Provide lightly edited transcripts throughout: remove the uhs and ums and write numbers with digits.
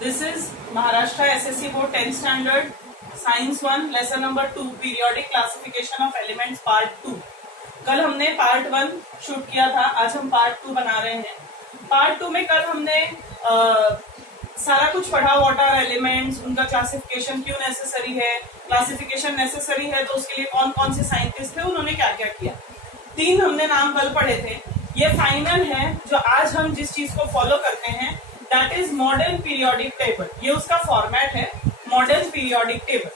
This is Maharashtra SSC Board 10th Standard Science 1 Lesson number 2 Periodic Classification of Elements Part 2। कल हमने Part 1 shoot किया था, आज हम Part 2 बना रहे हैं। Part 2 में कल हमने सारा कुछ पढ़ा, व्हाट आर एलिमेंट्स, उनका क्लासिफिकेशन क्यों नेसेसरी है, क्लासिफिकेशन नेसेसरी है तो उसके लिए कौन कौन से साइंटिस्ट थे, उन्होंने क्या क्या किया। 3 हमने नाम कल पढ़े थे। ये फाइनल है जो आज हम जिस चीज को फॉलो करते हैं, that is modern periodic table. ये उसका फॉर्मेट है, मॉडर्न पीरियोडिक टेबल।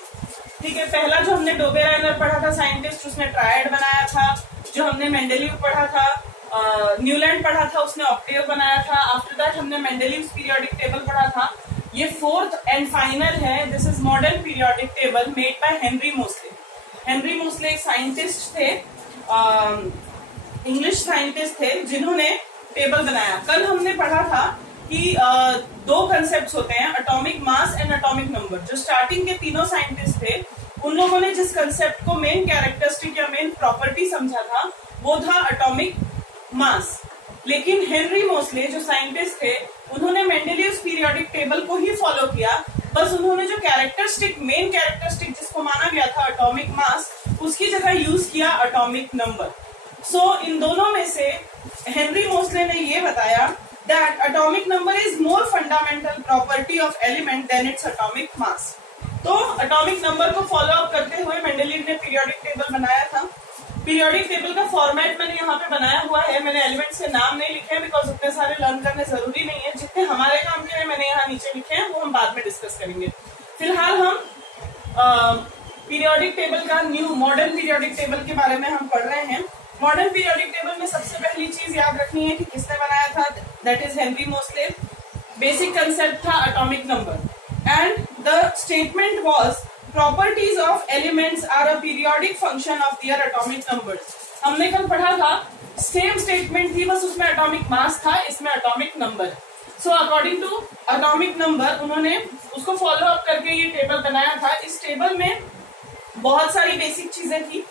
ठीक है, पहला जो हमने डोबेराइनर पढ़ा था साइंटिस्ट, उसने ट्रायड बनाया था। जो हमने मेंडेलीव पढ़ा था, न्यूलैंड पढ़ा था, उसने ऑक्टेव बनाया था। आफ्टर दैट हमने मेंडेलीव पीरियोडिक टेबल पढ़ा था। ये 4th एंड फाइनल है। This is modern periodic table made by Henry Moseley. Henry Moseley एक साइंटिस्ट थे, इंग्लिश साइंटिस्ट थे, जिन्होंने टेबल बनाया। कल हमने पढ़ा था कि 2 कंसेप्ट होते हैं, atomic mass and atomic number. जो स्टार्टिंग के तीनों साइंटिस्ट थे, उन लोगों ने जिस कंसेप्ट को मेन कैरेक्टरिस्टिक या मेन प्रॉपर्टी समझा था, वो था एटॉमिक मास। लेकिन हेनरी मोस्ले जो साइंटिस्ट थे, उन्होंने मेंडेलीव्स पीरियोडिक टेबल को ही फॉलो किया। बस उन्होंने जो कैरेक्टरिस्टिक, मेन कैरेक्टरिस्टिक जिसको माना गया था एटॉमिक मास, उसकी जगह यूज किया एटॉमिक नंबर। सो इन दोनों में से हेनरी मोस्ले ने ये बताया that atomic number is more fundamental property of element than its atomic mass। तो atomic number को फॉलो अप करते हुए मेंडेलीव ने पीरियोडिक टेबल बनाया था। पीरियोडिक टेबल का फॉर्मेट मैंने यहाँ पे बनाया हुआ है। मैंने एलिमेंट्स के नाम नहीं लिखे बिकॉज उतने सारे लर्न करने जरूरी नहीं है। जितने हमारे काम के लिए मैंने यहाँ नीचे लिखे हैं, वो हम बाद में डिस्कस करेंगे। फिलहाल हम पीरियोडिक टेबल का न्यू मॉडर्न पीरियोडिक टेबल के बारे में हम पढ़ रहे हैं। मॉडर्न पीरियोडिक टेबल में सबसे पहली चीज याद रखनी है कि किसने बनाया था, that is Henry Moseley. Basic concept था atomic number and the statement was properties of elements are a periodic function of their atomic numbers. हमने कल पढ़ा था, सेम स्टेटमेंट थी, बस उसमें एटॉमिक मास था, इसमें atomic number. So according to atomic number उन्होंने उसको फॉलो अप करके ये टेबल बनाया था। इस टेबल में बहुत सारी बेसिक चीजें थी।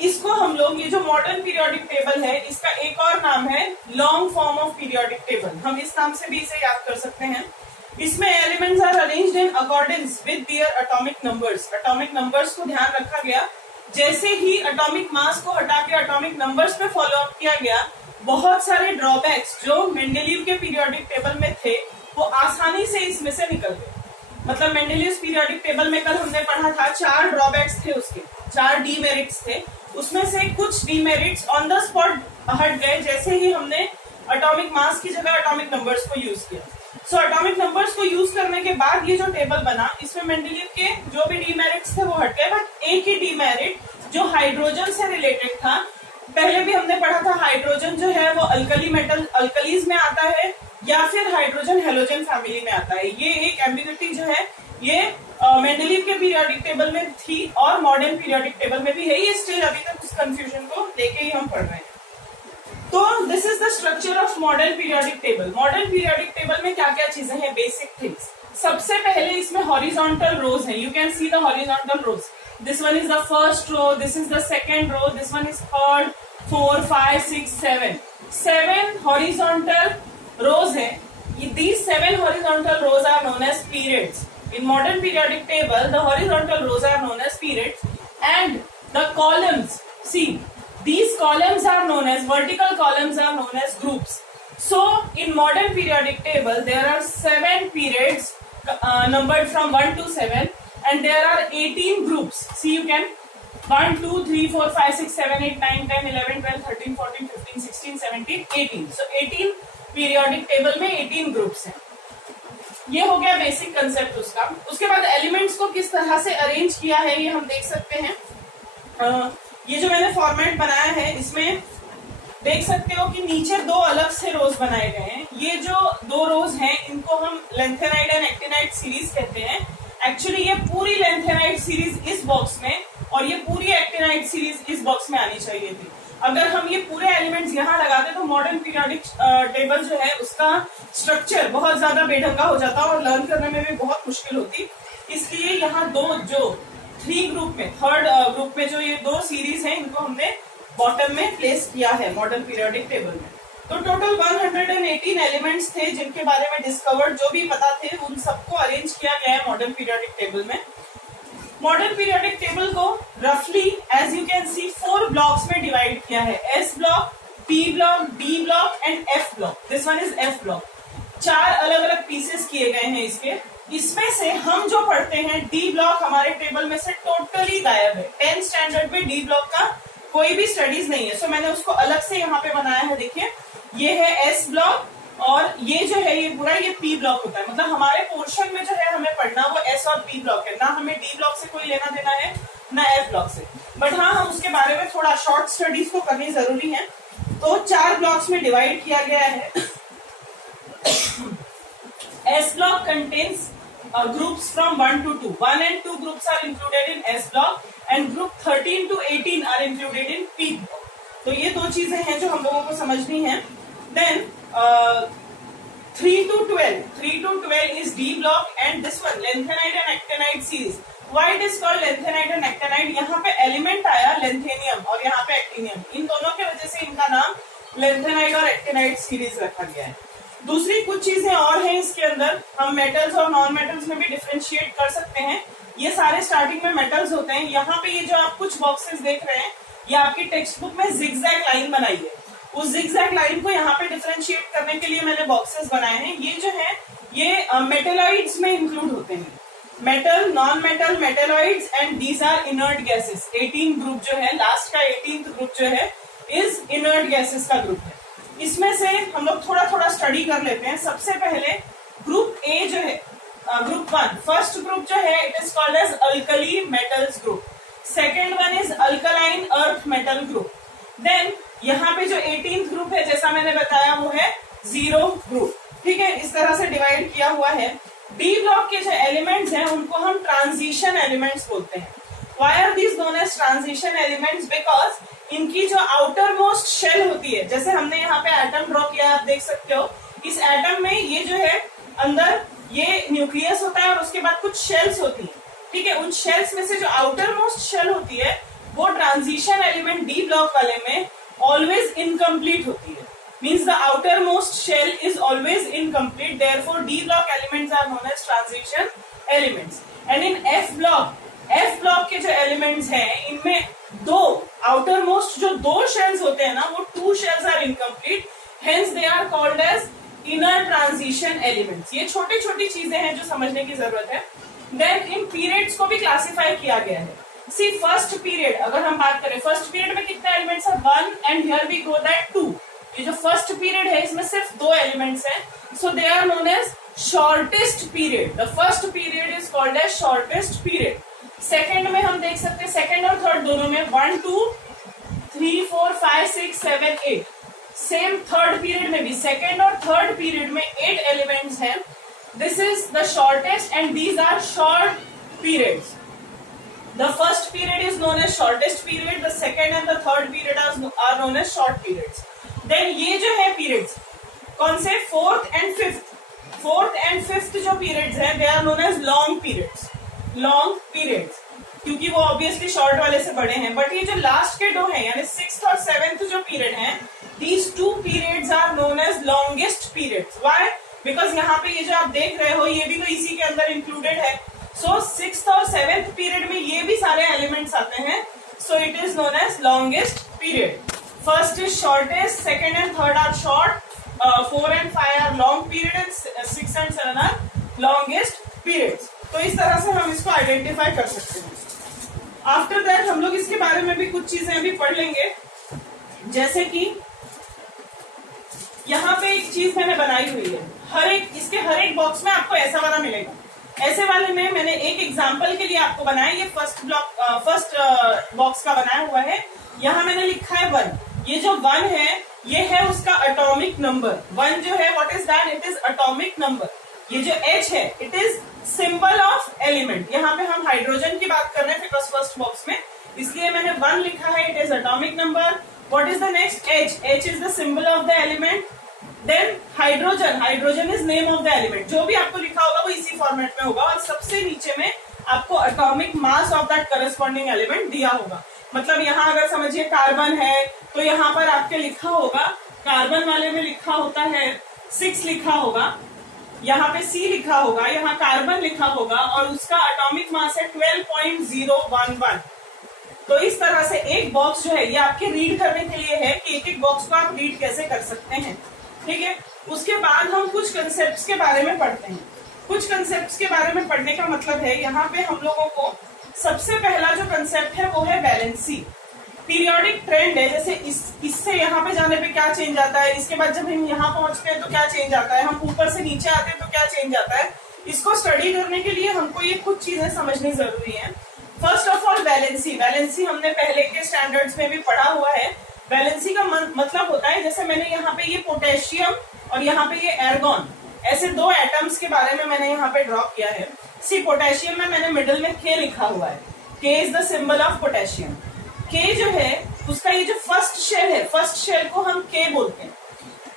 इसको हम लोग, ये जो मॉडर्न पीरियोडिक टेबल है, इसका एक और नाम है long form of periodic table. हम इस नाम से भी इसे याद कर सकते हैं। इसमें elements are arranged in accordance with their atomic numbers. Atomic numbers को ध्यान रखा गया। जैसे ही एटॉमिक मास को हटा के एटॉमिक नंबर्स पे फॉलो अप किया गया, बहुत सारे ड्रॉबैक्स जो मेंडेलीव के पीरियोडिक टेबल में थे, वो आसानी से इसमें से निकल गए। मतलब मेंडेलीव पीरियोडिक टेबल में कल हमने पढ़ा था 4 ड्रॉबैक्स थे, उसके 4 डीमेरिट्स थे। उसमें से कुछ डीमेरिट्स ऑन द स्पॉट हट गए जैसे ही हमने एटॉमिक मास की जगह एटॉमिक नंबर्स को यूज किया। सो एटॉमिक नंबर्स को यूज करने के बाद ये जो टेबल बना, इसमें मेंडेलीव के जो भी डीमेरिट्स थे वो हट गए, बट एक ही डीमेरिट जो हाइड्रोजन से रिलेटेड था। पहले भी हमने पढ़ा था, हाइड्रोजन जो है वो अल्कली मेटल, अल्कलीज में आता है या फिर हाइड्रोजन हेलोजन फैमिली में आता है। ये एक एम्बिग्युइटी जो है, ये मेंडेलीव के पीरियोडिक टेबल में थी और मॉडर्न पीरियोडिक टेबल में भी है। ये स्टिल अभी तक उस कंफ्यूजन को लेके ही हम पढ़ रहे हैं। तो this is the structure of modern periodic table. Modern periodic table में क्या क्या चीजें हैं, बेसिक थिंग्स। सबसे पहले इसमें हॉरिजॉन्टल रोज है। You can see the horizontal rows. This one is the first row, this is the second row, this one is third, 4, 5, 6, 7। 7 horizontal rows है। These 7 horizontal rows are known as periods. In modern periodic table, the horizontal rows are known as periods, and the columns, see, these columns are known as, vertical columns are known as groups. So, in modern periodic table, there are 7 periods numbered from 1 to 7, and there are 18 groups. See, you can 1, 2, 3, 4, 5, 6, 7, 8, 9, 10, 11, 12, 13, 14, 15, 16, 17, 18. So, 18 periodic table में 18 groups हैं। ये हो गया basic concept उसका। उसके बाद elements को किस तरह से अरेंज किया है, ये हम देख सकते हैं। ये जो मैंने फॉर्मेट बनाया है, इसमें देख सकते हो कि नीचे 2 अलग से रोज बनाए गए हैं। ये जो 2 रोज हैं, इनको हम लेंथेनाइड एंड एक्टिनाइड सीरीज कहते हैं। एक्चुअली ये पूरी लेंथेनाइड सीरीज इस बॉक्स में और ये पूरी एक्टिनाइड सीरीज इस बॉक्स में आनी चाहिए थी। अगर हम ये पूरे एलिमेंट्स यहाँ लगाते तो मॉडर्न पीरियोडिक टेबल जो है, उसका स्ट्रक्चर बहुत ज्यादा बेढंगा हो जाता और लर्न करने में भी बहुत मुश्किल होती। इसलिए यहाँ 3 ग्रुप में, थर्ड ग्रुप में जो ये 2 सीरीज हैं, इनको हमने बॉटम में प्लेस किया है मॉडर्न पीरियोडिक टेबल में। तो टोटल 118 एलिमेंट्स थे जिनके बारे में डिस्कवर्ड, जो भी पता थे उन सबको अरेंज किया गया है मॉडर्न पीरियोडिक टेबल में। मॉडर्न पीरियोडिक टेबल को रफली as you can see 4 blocks में डिवाइड किया है, S block, P block, D block and F block. This one is F block. 4 अलग अलग पीसेस किए गए हैं इसके। इसमें से हम जो पढ़ते हैं डी ब्लॉक हमारे टेबल में से टोटली गायब है। 10th स्टैंडर्ड में डी ब्लॉक का कोई भी स्टडीज नहीं है, सो मैंने उसको अलग से यहाँ पे बनाया है। देखिए ये है एस ब्लॉक और ये जो है ये पूरा ये पी ब्लॉक होता है। मतलब हमारे पोर्शन में जो है हमें पढ़ना वो एस और पी ब्लॉक है, ना हमें डी ब्लॉक से कोई लेना देना है ना एफ ब्लॉक से। बट हाँ, हम उसके बारे में थोड़ा शॉर्ट स्टडीज को करनी जरूरी है। तो 4 ब्लॉक्स में डिवाइड किया गया है। S block contains groups from 1 to 2. 1 and 2 groups are included in S block and group 13 to 18 are included in P block. तो ये 2 चीजें हैं जो हम लोगों को समझनी है। Then 3 to 12 is D block and this one lanthanide and actinide series. Why it is called lanthanide and actinide? यहाँ पे एलिमेंट आया lanthanum और यहाँ पे actinium, इन दोनों की वजह से इनका नाम lanthanide और actinide सीरीज रखा गया है। दूसरी कुछ चीजें और हैं इसके अंदर, हम मेटल्स और नॉन मेटल्स में भी डिफरेंशिएट कर सकते हैं। ये सारे स्टार्टिंग में मेटल्स होते हैं। यहाँ पे ये जो आप कुछ बॉक्सेस देख रहे हैं, ये आपकी टेक्स्ट बुक में जिगजैग लाइन बनाई है। उस जिगजैग लाइन को यहाँ पे डिफरेंशिएट करने के लिए मैंने बॉक्सेस बनाए हैं। ये जो है ये मेटेलॉइड्स में इंक्लूड होते हैं। Metal, non metal, metalloids and these are inert gases. 18 group जो है, लास्ट का 18th ग्रुप जो है इज इनर्ट गैसेस का ग्रुप है। इसमें से हम लोग थोड़ा थोड़ा स्टडी कर लेते हैं। सबसे पहले ग्रुप ए जो है, ग्रुप 1, फर्स्ट ग्रुप जो है it is called as alkali metals group. Second one is alkaline earth metal group. Then यहाँ पे जो 18th ग्रुप है, जैसा मैंने बताया, वो है जीरो ग्रुप। ठीक है, इस तरह से डिवाइड किया हुआ है। डी ब्लॉक के जो एलिमेंट्स हैं उनको हम ट्रांजिशन एलिमेंट्स बोलते हैं। Why are these known as transition elements? Because इनकी जो आउटर मोस्ट शेल होती है, जैसे हमने यहाँ पे एटम ड्रॉ किया है, आप देख सकते हो। इस एटम में ये जो है अंदर ये न्यूक्लियस होता है और उसके बाद कुछ शेल्स होती है। ठीक है, उन शेल्स में से जो आउटर मोस्ट शेल होती है वो ट्रांजिशन एलिमेंट डी ब्लॉक वाले में ऑलवेज इनकम्प्लीट होती है। Means the outer most shell is always incomplete, therefore D block elements are known as transition elements. And in F block के जो एलिमेंट्स हैं इनमें दो आउटर मोस्ट जो 2 शेल्स होते हैं ना, वो 2 shells are incomplete, hence they are called as inner transition elements. ये छोटी छोटी चीजें हैं जो समझने की जरूरत है। देन इन पीरियड्स को भी क्लासिफाई किया गया है। सी फर्स्ट पीरियड, अगर हम बात करें फर्स्ट पीरियड में कितने एलिमेंट्स है? 1 and here we go that 2। ये जो फर्स्ट पीरियड है इसमें सिर्फ 2 एलिमेंट्स हैं, so they are known as shortest period. The first period is called as shortest period. Second में हम देख सकते हैं, सेकेंड और थर्ड दोनों में 1 2 3 4 5 6 7 8। सेम थर्ड पीरियड में भी, सेकेंड और थर्ड पीरियड में 8 एलिमेंट्स हैं। This is the shortest and these are short periods. The first period is known as shortest period, the second and the third period are known as short periods. Then ये जो है periods कौन से? Fourth and fifth जो periods हैं they are known as long periods. Long periods क्योंकि वो obviously short वाले से बड़े हैं। बट ये जो लास्ट के 2 हैं, यानी 6th और 7th जो पीरियड हैं, these 2 periods are known as longest periods. Why? Because यहाँ पे ये जो आप देख रहे हो ये भी तो इसी के अंदर इंक्लूडेड है। So 6th और 7th पीरियड में ये भी सारे एलिमेंट्स आते हैं, so it is known as longest period. First is shortest, second and third are short, 4 and 5 are long period and 6 and 7 are longest periods. तो इस तरह से हम इसको आइडेंटिफाई कर सकते हैं। आफ्टर दैट हम लोग इसके बारे में भी कुछ चीजें अभी पढ़ लेंगे, जैसे कि यहाँ पे एक चीज मैंने बनाई हुई है। इसके हर एक बॉक्स में आपको ऐसा वाला मिलेगा। ऐसे वाले में मैंने एक एग्जांपल के लिए आपको बनाया, ये फर्स्ट बॉक्स का बनाया हुआ है। यहाँ मैंने लिखा है 1। ये जो 1 है ये है उसका एटॉमिक नंबर। 1 जो है what is that? It is atomic number. ये जो H है it is symbol of element. यहाँ पे हम हाइड्रोजन की बात कर रहे हैं फर्स्ट बॉक्स में, इसलिए मैंने 1 लिखा है, it is atomic number. What is the next? H। H is the symbol of the element. Then hydrogen is name of the element. जो भी आपको लिखा होगा वो इसी फॉर्मेट में होगा और सबसे नीचे में आपको atomic mass of that corresponding element दिया होगा। मतलब यहाँ अगर समझिए कार्बन है तो यहाँ पर आपके लिखा होगा कार्बन वाले में लिखा होता है 6 लिखा होगा, यहाँ पे C लिखा होगा, यहाँ कार्बन लिखा होगा और उसका एटॉमिक मास है 12.011। तो इस तरह से एक बॉक्स जो है ये आपके रीड करने के लिए है कि एक एक बॉक्स को आप रीड कैसे कर सकते हैं, ठीक है। उसके बाद हम कुछ कंसेप्ट्स के बारे में पढ़ते हैं। कुछ कंसेप्ट्स के बारे में पढ़ने का मतलब है यहाँ पे हम लोगों को सबसे पहला जो कंसेप्ट है वो है वैलेंसी। पीरियोडिक ट्रेंड है, जैसे इससे यहाँ पे जाने पे क्या चेंज आता है, इसके बाद जब हम यहाँ पहुंचते हैं तो क्या चेंज आता है, हम ऊपर से नीचे आते हैं तो क्या चेंज आता है। इसको स्टडी करने के लिए हमको ये कुछ चीजें समझनी जरूरी है। First of all valency. Valency हमने पहले के स्टैंडर्ड्स में भी पढ़ा हुआ है। वैलेंसी का मतलब होता है, जैसे मैंने यहाँ पे ये पोटेशियम और यहाँ पे ये एर्गॉन, ऐसे दो एटम्स के बारे में मैंने यहाँ पे ड्रॉ किया है। सी पोटेशियम में मैंने मिडिल में K लिखा हुआ है, K is the symbol of potassium. K जो है उसका ये जो फर्स्ट शेल है, फर्स्ट शेल को हम K बोलते हैं।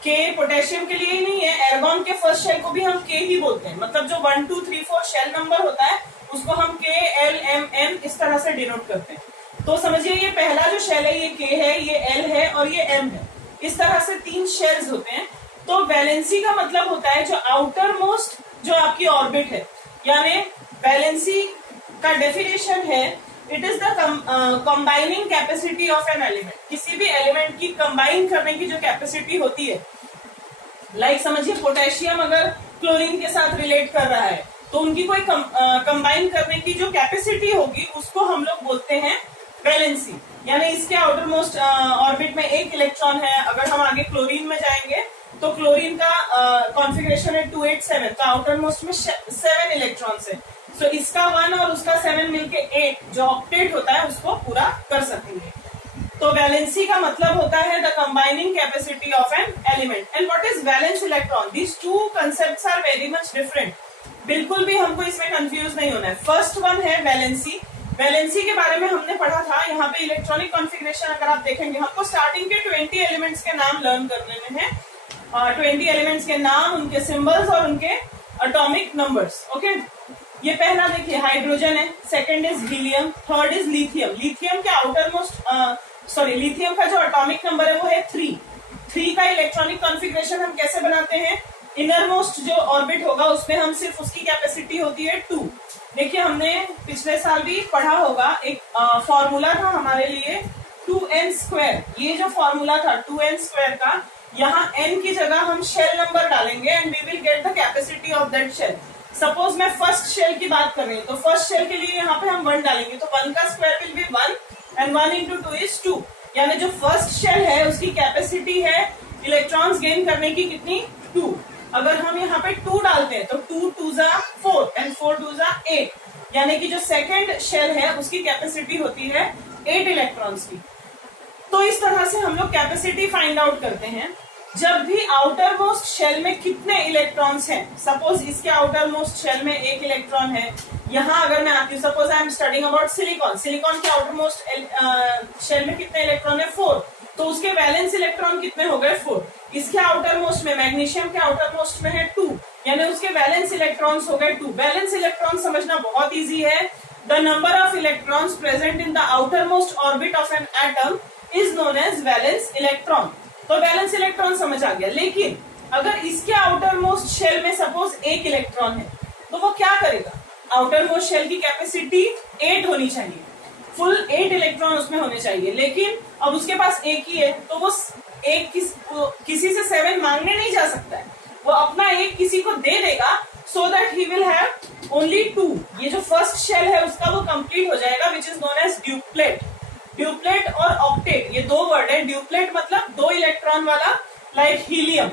K पोटेशियम के लिए ही नहीं है, एर्गॉन के फर्स्ट शेल को भी हम K ही बोलते हैं। मतलब जो 1 2 3 4 शेल नंबर होता है उसको हम K L M N इस तरह से डिनोट करते हैं। तो समझिए ये पहला जो शेल है ये K है, ये L है और ये M है। इस तरह से 3 शेल्स होते हैं। तो वैलेंसी का मतलब होता है जो आउटर मोस्ट जो आपकी ऑर्बिट है, यानी वैलेंसी का डेफिनेशन है it is the combining capacity of an element. किसी भी एलिमेंट की कंबाइन करने की जो कैपेसिटी होती है, लाइक समझिए पोटेशियम अगर क्लोरीन के साथ रिलेट कर रहा है तो उनकी कोई कंबाइन करने की जो कैपेसिटी होगी उसको हम लोग बोलते हैं वैलेंसी। यानी इसके आउटर मोस्ट ऑर्बिट में एक इलेक्ट्रॉन है। अगर हम आगे क्लोरीन में जाएंगे तो क्लोरीन का कॉन्फ़िगरेशन है 287, तो आउटर मोस्ट में 7 इलेक्ट्रॉन्स है। तो इसका 1 और उसका 7 मिलके 8 जो ऑक्टेट होता है उसको पूरा कर सकेंगे। तो वैलेंसी का मतलब होता है the combining capacity of an element. And what is valence electron? These two concepts are very much different. बिल्कुल भी हमको इसमें कंफ्यूज नहीं होना है। फर्स्ट वन है वैलेंसी। वैलेंसी के बारे में हमने पढ़ा था, यहाँ पे इलेक्ट्रॉनिक कॉन्फ़िगरेशन अगर आप देखेंगे हमको स्टार्टिंग के 20 एलिमेंट्स के नाम लर्न करने में है। 20 एलिमेंट्स के नाम, उनके सिंबल्स और उनके एटॉमिक नंबर्स। ओके, ये पहला देखिए हाइड्रोजन है, second is helium, third is lithium. Lithium के आउटर मोस्ट लिथियम का जो एटॉमिक नंबर है वो है 3 का इलेक्ट्रॉनिक कॉन्फ़िगरेशन हम कैसे बनाते हैं, इनर मोस्ट जो ऑर्बिट होगा उसमें हम सिर्फ उसकी कैपेसिटी होती है 2। देखिए हमने पिछले साल भी पढ़ा होगा, एक फॉर्मूला था हमारे लिए 2n²। ये जो फॉर्मूला था 2n² का, यहाँ n की जगह हम शेल नंबर डालेंगे and we will get the capacity of that shell. Suppose मैं फर्स्ट शेल की बात कर रही हूँ तो फर्स्ट शेल के लिए यहाँ पे हम 1 डालेंगे, तो 1 का square will be 1 and 1 into 2 is 2। यानी जो फर्स्ट शेल है उसकी कैपेसिटी है इलेक्ट्रॉन्स गेन करने की कितनी, 2। अगर हम यहाँ पे 2 डालते हैं तो 2 2s are 4 and 4 2s are 8। यानी कि जो सेकेंड शेल है उसकी कैपेसिटी होती है 8 इलेक्ट्रॉन्स की। तो इस तरह से हम लोग कैपेसिटी फाइंड आउट करते हैं। जब भी आउटर मोस्ट शेल में कितने इलेक्ट्रॉन्स हैं, सपोज इसके आउटर मोस्ट शेल में 1 इलेक्ट्रॉन है। यहाँ अगर मैं आती हूँ, suppose I am studying about silicon, silicon के आउटर मोस्ट शेल में कितने इलेक्ट्रॉन है, 4, तो उसके वैलेंस इलेक्ट्रॉन कितने हो गए, 4। इसके आउटर मोस्ट में, मैग्नीशियम के आउटर मोस्ट में है 2, यानी उसके वैलेंस इलेक्ट्रॉन्स हो गए 2। वैलेंस इलेक्ट्रॉन समझना बहुत ईजी है। The number of electrons present in the outer most orbit of an atom is known as valence electron. तो वैलेंस इलेक्ट्रॉन समझ आ गया। लेकिन अगर इसके आउटर मोस्ट शेल में सपोज 1 इलेक्ट्रॉन है तो वो क्या करेगा, आउटर मोस्ट शेल की कैपेसिटी 8 होनी चाहिए, फुल 8 इलेक्ट्रॉन उसमें होने चाहिए। लेकिन अब उसके पास 1 ही है तो वो एक किसी से 7 मांगने नहीं जा सकता है, वो अपना 1 किसी को दे देगा so that he will have only 2। ये जो फर्स्ट शेल है उसका वो कंप्लीट हो जाएगा, which is known as duplet. Duplet और ऑक्टेट ये 2 वर्ड है। ड्यूप्लेट मतलब 2 इलेक्ट्रॉन वाला, लाइक हीलियम।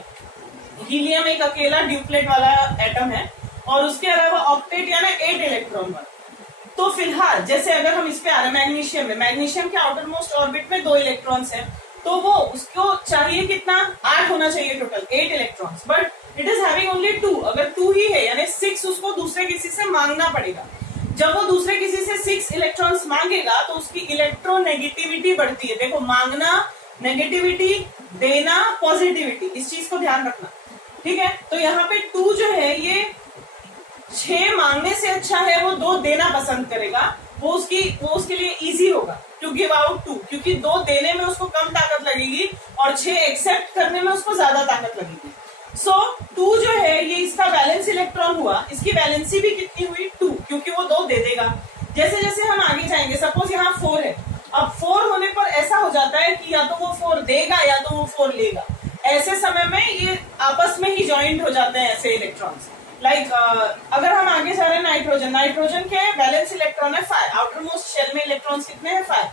हीलियम एक अकेला ड्यूप्लेट वाला एटम है, और उसके अलावा ऑक्टेट यानी 8 इलेक्ट्रॉन वाला। तो फिलहाल जैसे अगर हम इस पे आ रहे हैं मैग्नीशियम में, मैग्नीशियम के आउटर मोस्ट ऑर्बिट में 2 इलेक्ट्रॉन्स हैं, तो वो उसको चाहिए कितना, 8 होना चाहिए total, 8 electrons, but it is having only 2। अगर 2 ही है यानी 6 उसको दूसरे किसी से मांगना पड़ेगा। जब वो दूसरे किसी से 6 इलेक्ट्रॉन्स मांगेगा तो उसकी इलेक्ट्रोनेगेटिविटी बढ़ती है। देखो, मांगना नेगेटिविटी, देना पॉजिटिविटी, इस चीज को ध्यान रखना, ठीक है। तो यहाँ पे 2 जो है ये 6 मांगने से अच्छा है वो 2 देना पसंद करेगा। वो उसके लिए इजी होगा टू गिव आउट 2, क्योंकि 2 देने में उसको कम ताकत लगेगी और 6 एक्सेप्ट करने में उसको ज्यादा ताकत लगेगी। सो 2 जो है ये इसका वैलेंस इलेक्ट्रॉन हुआ, इसकी वैलेंसी भी कितनी हुई 2, क्योंकि वो 2 दे देगा। जैसे जैसे हम आगे जाएंगे, सपोज यहाँ 4 है, अब 4 होने पर ऐसा हो जाता है कि या तो वो 4 देगा या तो वो 4 लेगा। ऐसे समय में ये आपस में ही ज्वाइंट हो जाते हैं ऐसे इलेक्ट्रॉन्स। लाइक अगर हम आगे जा रहे हैं नाइट्रोजन के वैलेंस इलेक्ट्रॉन है 5, आउटर मोस्ट शेल में इलेक्ट्रॉन्स कितने हैं 5।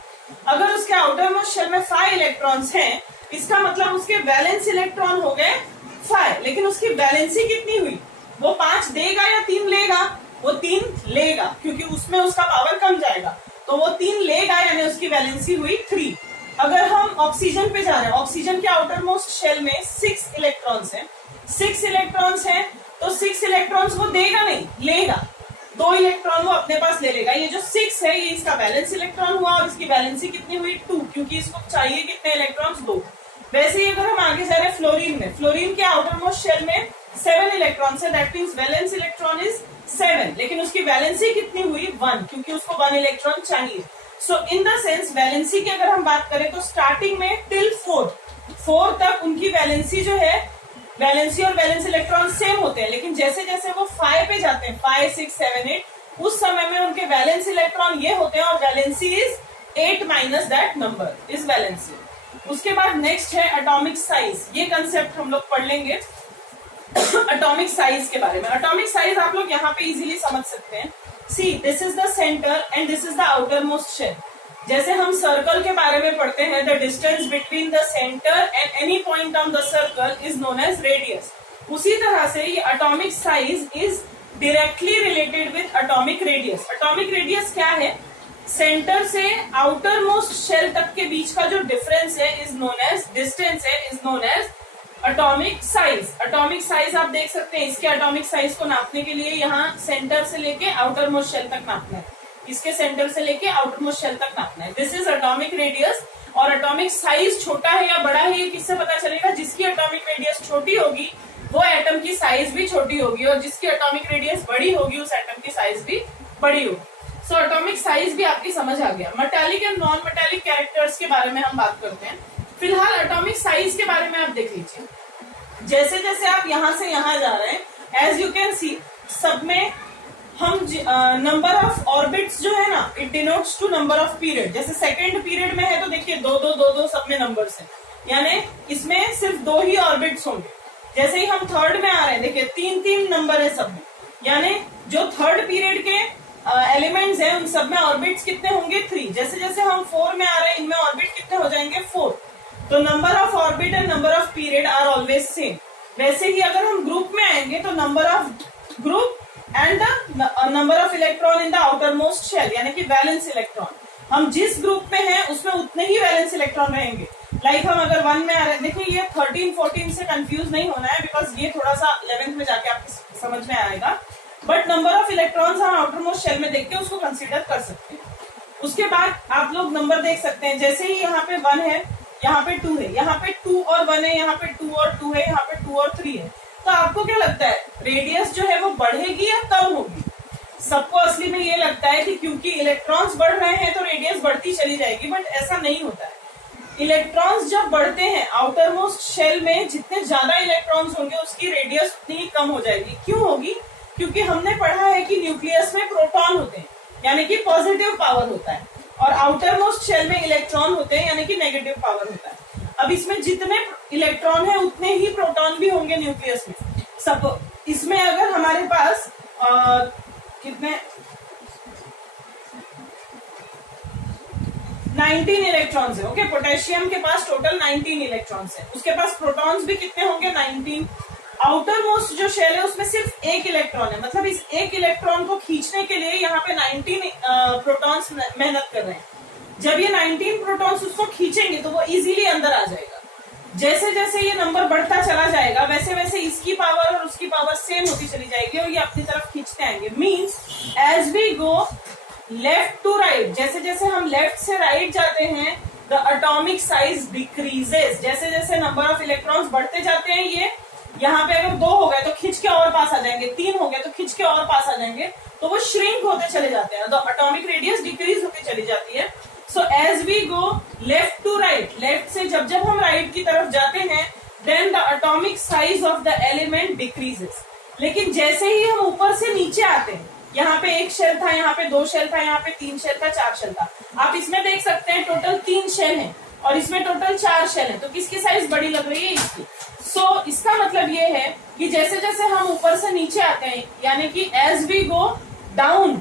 अगर उसके आउटर मोस्ट शेल में 5 इलेक्ट्रॉन्स हैं, इसका मतलब उसके वैलेंस इलेक्ट्रॉन हो गए 5, लेकिन उसकी वैलेंसी कितनी हुई, वो 5 देगा या 3 लेगा, वो 3 लेगा, क्योंकि उसमें उसका पावर कम जाएगा, तो वो 3 लेगा, यानी उसकी वैलेंसी हुई 3। अगर हम ऑक्सीजन पे जा रहे हैं, ऑक्सीजन के आउटर मोस्ट शेल में 6 इलेक्ट्रॉन्स हैं, 6 इलेक्ट्रॉन्स हैं, तो 6 इलेक्ट्रॉन्स वो देगा नहीं, लेगा, 2 इलेक्ट्रॉन वो अपने पास ले लेगा। ये जो 6 है ये इसका बैलेंस इलेक्ट्रॉन हुआ और इसकी वैलेंसी कितनी हुई 2, क्योंकि इसको चाहिए कितने इलेक्ट्रॉन्स 2। वैसे ही अगर हम आगे जा रहे हैं फ्लोरीन में, फ्लोरीन के आउटर मोस्ट शेल में 7 इलेक्ट्रॉन्स है, that means valence electron is 7, लेकिन उसकी वैलेंसी कितनी हुई 1, क्योंकि उसको 1 इलेक्ट्रॉन चाहिए। सो इन द सेंस वैलेंसी की अगर हम बात करें तो स्टार्टिंग में टिल 4 तक उनकी वैलेंसी जो है, वैलेंसी और वैलेंस इलेक्ट्रॉन सेम होते हैं, लेकिन जैसे जैसे वो 5 पे जाते हैं, 5, 6, 7, 8, उस समय में उनके वैलेंस इलेक्ट्रॉन ये होते हैं और valency is 8 minus that number is valency. उसके बाद नेक्स्ट है एटॉमिक साइज। ये कंसेप्ट हम लोग पढ़ लेंगे एटॉमिक साइज के बारे में। एटॉमिक साइज आप लोग यहाँ पे इजीली समझ सकते हैं। See this is the centre and this is the outer most shell. जैसे हम सर्कल के बारे में पढ़ते हैं, the distance between the centre and any point on the circle is known as radius. उसी तरह से ये atomic size is directly related with atomic radius. Atomic radius क्या है? सेंटर से आउटर मोस्ट शेल तक के बीच का जो डिफरेंस है इज नोन एज डिस्टेंस है, is known as atomic size. Atomic size आप देख सकते हैं, इसके एटॉमिक साइज को नापने के लिए यहाँ सेंटर से लेके आउटर मोस्ट शेल तक नापना है, इसके सेंटर से लेके आउटर मोस्ट शेल तक नापना है। This is atomic radius. और एटॉमिक साइज छोटा है या बड़ा है ये किससे पता चलेगा? जिसकी एटॉमिक रेडियस छोटी होगी वो एटम की साइज भी छोटी होगी, और जिसकी एटॉमिक रेडियस बड़ी होगी उस एटम की साइज भी बड़ी होगी। सो एटॉमिक साइज भी आपकी समझ आ गया। Metallic and non metallic characters के बारे में हम बात करते हैं। फिलहाल एटॉमिक साइज के बारे में आप देख लीजिए। जैसे जैसे आप यहाँ से यहाँ जा रहे हैं, एज यू कैन सी, सब में हम नंबर ऑफ ऑर्बिट्स जो है ना, it denotes to number of period. जैसे सेकेंड पीरियड में है तो देखिए 2 2 2 2 सब में नंबर्स हैं, यानी इसमें सिर्फ 2 ही ऑर्बिट्स होंगे। जैसे ही हम थर्ड में आ रहे हैं, देखिए 3 3 नंबर है सब में, यानी जो थर्ड पीरियड के एलिमेंट्स हैं उन सब में ऑर्बिट्स कितने होंगे? 3। जैसे जैसे हम 4 में आ रहे हैं, इनमें ऑर्बिट कितने हो जाएंगे? 4। तो number of orbit and number of period are always same. वैसे ही अगर हम ग्रुप में आएंगे तो number of group and the number of electron in the outer most shell, यानी कि वैलेंस इलेक्ट्रॉन, हम जिस ग्रुप में हैं उसमें उतने ही वैलेंस इलेक्ट्रॉन रहेंगे। लाइक हम अगर 1 में आ रहे हैं, देखिए ये 13 14 से कंफ्यूज नहीं होना है, बिकॉज ये थोड़ा सा 11th में जाके आपको समझ में आएगा। बट नंबर ऑफ इलेक्ट्रॉन्स हम आउटर मोस्ट शेल में देख के उसको कंसीडर कर सकते हैं। उसके बाद आप लोग नंबर देख सकते हैं, जैसे ही यहाँ पे 1 है, यहाँ पे 2 है, यहाँ पे 2 और 1 है, यहाँ पे 2 और 2 है, यहाँ पे 2 और 3 है। तो आपको क्या लगता है रेडियस जो है वो बढ़ेगी या कम होगी? सबको असली में ये लगता है कि क्योंकि इलेक्ट्रॉन्स बढ़ रहे हैं तो रेडियस बढ़ती चली जाएगी, बट ऐसा नहीं होता है। इलेक्ट्रॉन्स जब बढ़ते हैं आउटर मोस्ट शेल में, जितने ज्यादा इलेक्ट्रॉन्स होंगे उसकी रेडियस उतनी ही कम हो जाएगी। क्यों होगी? क्योंकि हमने पढ़ा है कि न्यूक्लियस में प्रोटॉन होते हैं, यानी कि पॉजिटिव पावर होता है, और आउटर मोस्ट शेल में इलेक्ट्रॉन होते हैं, यानी कि नेगेटिव पावर होता है। अब इसमें जितने इलेक्ट्रॉन है उतने ही प्रोटॉन भी होंगे न्यूक्लियस में। सब इसमें अगर हमारे पास कितने 19 इलेक्ट्रॉन्स है, ओके, पोटेशियम के पास टोटल 19 इलेक्ट्रॉन्स है, उसके पास प्रोटॉन्स भी कितने होंगे? 19। आउटर मोस्ट जो शेल है उसमें सिर्फ 1 इलेक्ट्रॉन है, मतलब इस 1 इलेक्ट्रॉन को खींचने के लिए यहाँ पे 19 प्रोटॉन्स मेहनत कर रहे हैं। जब ये 19 प्रोटॉन्स उसको खींचेंगे तो वो इजीली अंदर आ जाएगा। जैसे जैसे ये नंबर बढ़ता चला जाएगा वैसे वैसे इसकी पावर और उसकी पावर सेम होती चली जाएगी और ये अपनी तरफ खींचते आएंगे। Means as we go left to right, जैसे जैसे हम लेफ्ट से राइट जाते हैं, द एटॉमिक साइज डिक्रीजेस। जैसे जैसे नंबर ऑफ इलेक्ट्रॉन्स बढ़ते जाते हैं ये यहाँ पे अगर 2 हो गए तो खिंच के और पास आ जाएंगे, 3 हो गए तो खिंच के और पास आ जाएंगे, तो वो श्रिंक होते चले जाते हैं, तो एटॉमिक रेडियस डिक्रीज होती चली जाती है। So as we go left to right, left से जब जब हम राइट की तरफ जाते हैं, then the atomic size of the element decreases. लेकिन जैसे ही हम ऊपर से नीचे आते हैं, यहाँ पे 1 शेल था, यहाँ पे 2 शेल था, यहाँ पे 3 शेल था, 4 शेल था, आप इसमें देख सकते हैं टोटल 3 शेल हैं और इसमें टोटल 4 शेल हैं, तो किसकी साइज बड़ी लग रही है? इसकी। सो इसका मतलब ये है कि जैसे जैसे हम ऊपर से नीचे आते हैं, यानी कि as we go down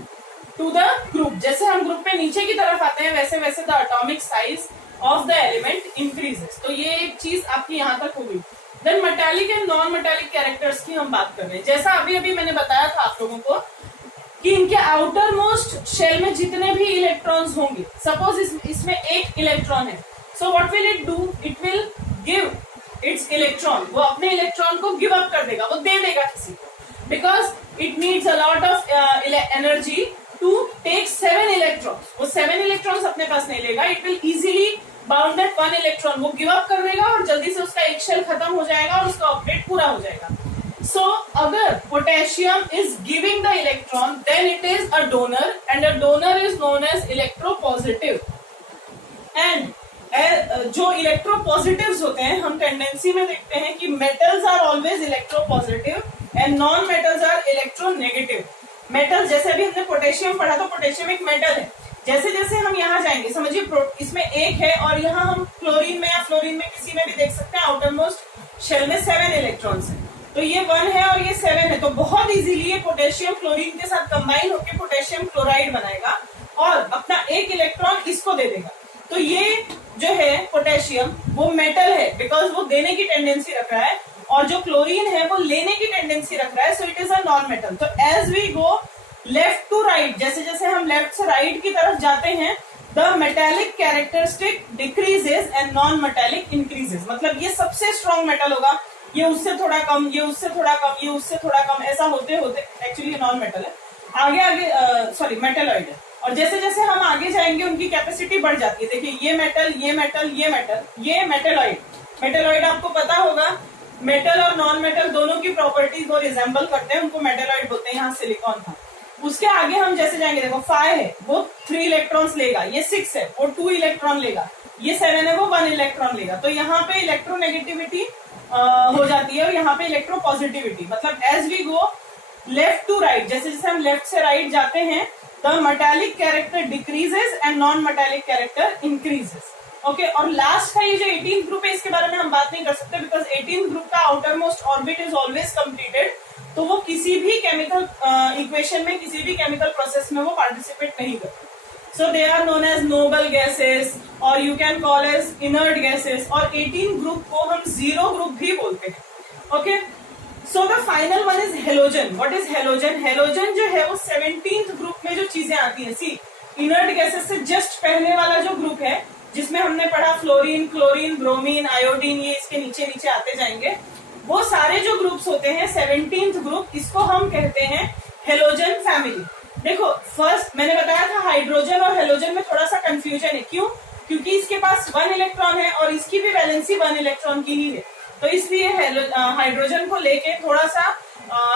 to the group, जैसे हम ग्रुप में नीचे की तरफ आते हैं, वैसे वैसे the atomic size of the element increases. तो ये एक चीज आपकी यहाँ तक होगी। Then metallic and non metallic characters की हम बात कर रहे हैं। जैसा अभी अभी मैंने बताया था आप लोगों को कि इनके आउटर मोस्ट शेल में जितने भी इलेक्ट्रॉन्स होंगे, सपोज इसमें 1 इलेक्ट्रॉन है, so what will it do? It will give its electron, वो अपने इलेक्ट्रॉन को गिव अप कर देगा, वो दे देगा किसी को, because it needs a lot of energy to take 7 electrons. वो 7 इलेक्ट्रॉन्स अपने पास नहीं लेगा, it will easily bound that 1 electron, वो गिव अप कर देगा और जल्दी से उसका एक शेल खत्म हो जाएगा और उसका अपडेट पूरा हो जाएगा। So, अगर potassium is giving the electron, then it is a donor and a donor is known as electropositive. And जो इलेक्ट्रोपॉजिटिव्स होते हैं, हम टेंडेंसी में देखते हैं कि metals are always electropositive and non metals are electronegative. Metal, जैसे अभी हमने पोटेशियम पढ़ा, तो पोटेशियम एक मेटल है। जैसे जैसे हम यहाँ जाएंगे, समझिए इसमें 1 है और यहाँ हम क्लोरीन में या फ्लोरीन में किसी में भी देख सकते हैं, आउटर मोस्ट शेल में 7 इलेक्ट्रॉन्स है, तो ये 1 है और ये 7 है, तो बहुत इजीली ये पोटेशियम क्लोरीन के साथ कंबाइन होकर पोटेशियम क्लोराइड बनाएगा और अपना 1 इलेक्ट्रॉन इसको दे देगा। तो ये जो है पोटेशियम, वो मेटल है बिकॉज वो देने की टेंडेंसी रख रहा है, और जो क्लोरीन है वो लेने की टेंडेंसी रख रहा है, so it is a non metal. तो as we go left to right, जैसे जैसे हम लेफ्ट से राइट की तरफ जाते हैं, the metallic characteristic decreases and non metallic increases. मतलब ये सबसे स्ट्रॉन्ग मेटल होगा, ये उससे थोड़ा कम, ये उससे थोड़ा कम, ये उससे थोड़ा कम, ऐसा होते होते एक्चुअली ये नॉन मेटल है, आगे आगे सॉरी मेटेलॉइड है। और जैसे जैसे हम आगे जाएंगे उनकी कैपेसिटी बढ़ जाती है। देखिए ये मेटल, ये मेटल, ये मेटल, ये मेटेलॉइड। मेटेलॉइड आपको पता होगा, मेटल और नॉन मेटल दोनों की प्रॉपर्टीज वो रिजेंबल करते हैं, उनको मेटेलॉइड बोलते हैं। यहाँ सिलिकॉन था, उसके आगे हम जैसे जाएंगे, देखो 5 है वो 3 इलेक्ट्रॉन्स लेगा, ये 6 है वो 2 इलेक्ट्रॉन लेगा, ये 7 है वो 1 इलेक्ट्रॉन लेगा। तो यहाँ पे इलेक्ट्रोनेगेटिविटी हो जाती है और यहाँ पे इलेक्ट्रोपॉजिटिविटी। मतलब as we go left to right, जैसे जैसे हम लेफ्ट से राइट जाते हैं, the metallic character decreases and non metallic character increases. Okay, और लास्ट का ये जो 18th ग्रुप है, इसके बारे में हम बात नहीं कर सकते बिकॉज 18th ग्रुप का outer most orbit is always completed, तो वो किसी भी केमिकल इक्वेशन में, किसी भी केमिकल प्रोसेस में वो पार्टिसिपेट नहीं करते। So they are known as noble gases or you can call as inert gases, और 18 ग्रुप को हम जीरो ग्रुप भी बोलते हैं। Okay, so the final one is halogen. What is halogen? Halogen जो है वो 17th ग्रुप में जो चीजें आती हैं, सी इनर्ट गैसेस से जस्ट पहले वाला जो ग्रुप है जिसमें हमने पढ़ा फ्लोरीन, क्लोरीन, ब्रोमीन, आयोडीन, ये इसके नीचे नीचे आते जाएंगे, वो सारे जो ग्रुप्स होते हैं 17th ग्रुप, इसको हम कहते हैं हेलोजन फैमिली। देखो फर्स्ट मैंने बताया था हाइड्रोजन और हेलोजन में थोड़ा सा कंफ्यूजन है, क्यों? क्योंकि इसके पास 1 इलेक्ट्रॉन है और इसकी भी वैलेंसी 1 इलेक्ट्रॉन की ही है, तो इसलिए हाइड्रोजन को लेके थोड़ा सा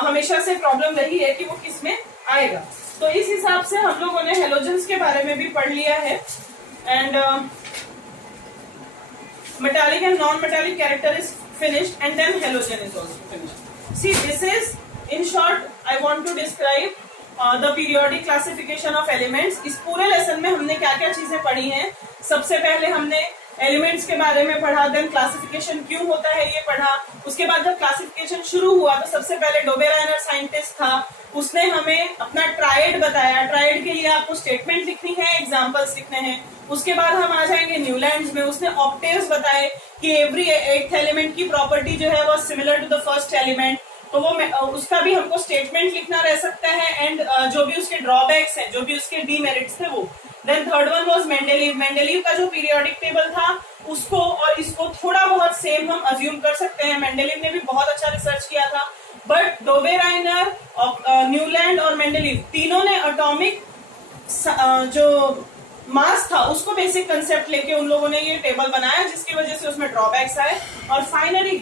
हमेशा से प्रॉब्लम रही है कि वो किस में आएगा। तो इस हिसाब से हम लोगों ने हेलोजन्स के बारे में भी पढ़ लिया है। And metallic and non metallic character is finished and then halogen is also finished. See, this is in short I want to describe the periodic classification of elements. इस पूरे लेसन में हमने क्या क्या चीजें पढ़ी हैं। सबसे पहले हमने एलिमेंट्स के बारे में पढ़ा, देन क्लासिफिकेशन क्यों होता है ये पढ़ा। उसके बाद जब क्लासिफिकेशन शुरू हुआ तो सबसे पहले डोबेराइनर साइंटिस्ट था, उसने हमें अपना ट्राइड बताया। ट्राइड के लिए आपको स्टेटमेंट लिखनी है, एग्जाम्पल्स लिखने हैं। उसके बाद हम आ जाएंगे न्यूलैंड्स में, उसने ऑक्टेव्स बताए कि एवरी 8th एलिमेंट की प्रॉपर्टी जो है वो similar to the first element, तो वो उसका भी हमको स्टेटमेंट लिखना रह सकता है, एंड जो भी उसके ड्रॉबैक्स हैं, जो भी उसके डीमेरिट्स थे वो। Then third one was Mendeleev. Mendeleev का जो पीरियोडिक टेबल था उसको और इसको थोड़ा बहुत सेम हम अज्यूम कर सकते हैं, मेंडेलीव ने भी बहुत अच्छा रिसर्च किया था। बट डोबेराइनर, न्यूलैंड और मेंडेलीव तीनों ने एटॉमिक जो मास था उसको बेसिक कंसेप्ट लेके उन लोगों ने ये टेबल बनाया, जिसकी वजह से उसमें ड्रॉबैक्स आए। और फाइनली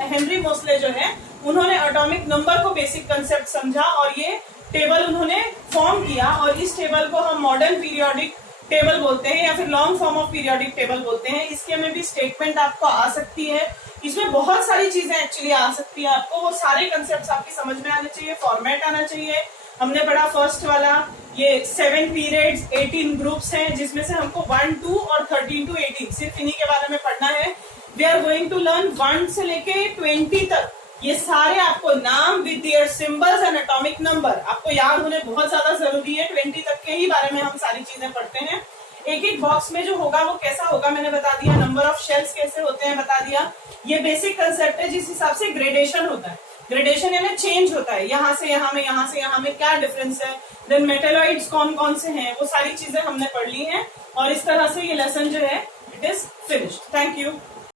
हेनरी मोसले जो है उन्होंने एटॉमिक नंबर को बेसिक कंसेप्ट समझा और ये टेबल उन्होंने फॉर्म किया। और इस टेबल को हम मॉडर्न पीरियोडिक टेबल बोलते हैं या फिर long form of periodic table बोलते हैं। इसके में भी स्टेटमेंट आपको आ सकती है, इसमें बहुत सारी चीजें एक्चुअली आ सकती है आपको, वो सारे कंसेप्ट आपकी समझ में आने चाहिए, फॉर्मेट आना चाहिए। हमने पढ़ा फर्स्ट वाला ये 7 पीरियड्स 18 ग्रुप्स हैं, जिसमें से हमको 1, 2 और 13 to 18 सिर्फ इन्हीं के बारे में पढ़ना है। We are going to learn 1 से लेके 20 तक, ये सारे आपको नाम with their symbols and atomic number आपको याद होने बहुत ज्यादा जरूरी है। 20 तक के ही बारे में हम सारी चीजें पढ़ते हैं। एक एक बॉक्स में जो होगा वो कैसा होगा मैंने बता दिया, नंबर ऑफ शेल्स कैसे होते हैं बता दिया। ये बेसिक कंसेप्ट है जिस हिसाब से ग्रेडेशन होता है, ग्रेडेशन यानी चेंज होता है, यहाँ से यहाँ में, यहाँ से यहाँ में क्या डिफरेंस है। देन मेटेलॉइड्स कौन कौन से हैं, वो सारी चीजें हमने पढ़ ली हैं। और इस तरह से ये लेसन जो है it is finished. Thank you.